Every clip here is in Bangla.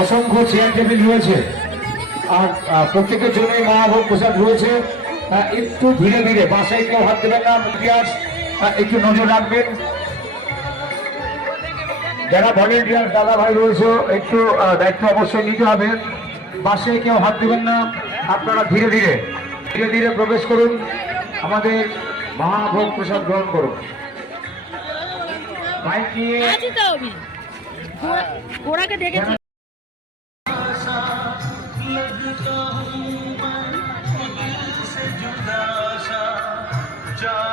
অসংখ্য চেয়ার টেবিল রয়েছে। আর প্রত্যেকের জন্যই মহাভোগ প্রসাদ রয়েছে। একটু ধীরে ধীরে, বাসায় কেউ হাত দেবেন না ইতিহাস একটু নজর রাখবেন। যারা ভলেন্টিয়ার দাদা ভাই রয়েছে, একটু দায়িত্ব অবশ্যই নিতে হবে। বাসে কেউ হাত দেবেন না, আপনারা ধীরে ধীরে ধীরে ধীরে প্রবেশ করুন। আমাদের মহাভোগ প্রসাদ গ্রহণ করুন। ঘোড়াকে দেখেছি।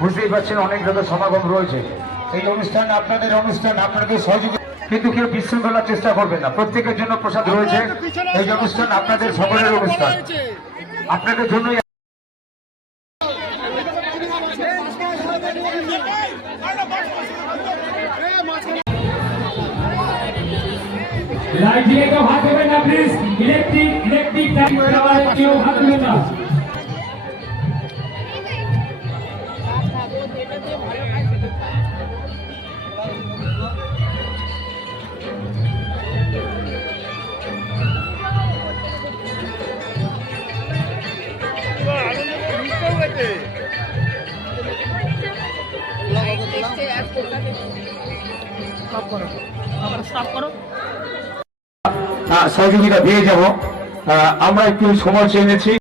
বুঝতেই পারছেন অনেক দাদা সমাগম রয়েছে এই অনুষ্ঠান আপনাদের অনুষ্ঠান আপনাদের সহযোগিতা কিন্তু কেউ বিশৃঙ্খলার চেষ্টা করবেন না প্রত্যেকের জন্য প্রসাদ রয়েছে এই অনুষ্ঠান আপনাদের সকলের অনুষ্ঠান আপনাদের জন্যই লাইট দিয়ে কেউ হাত দেবেন না প্লিজ ইলেকট্রিক ইলেকট্রিক টাইম দেওয়ার কেউ হাত দেবেন না আহ, সহযোগিতা দিয়ে যাব। আমরা একটু সময় চেয়ে নিয়েছি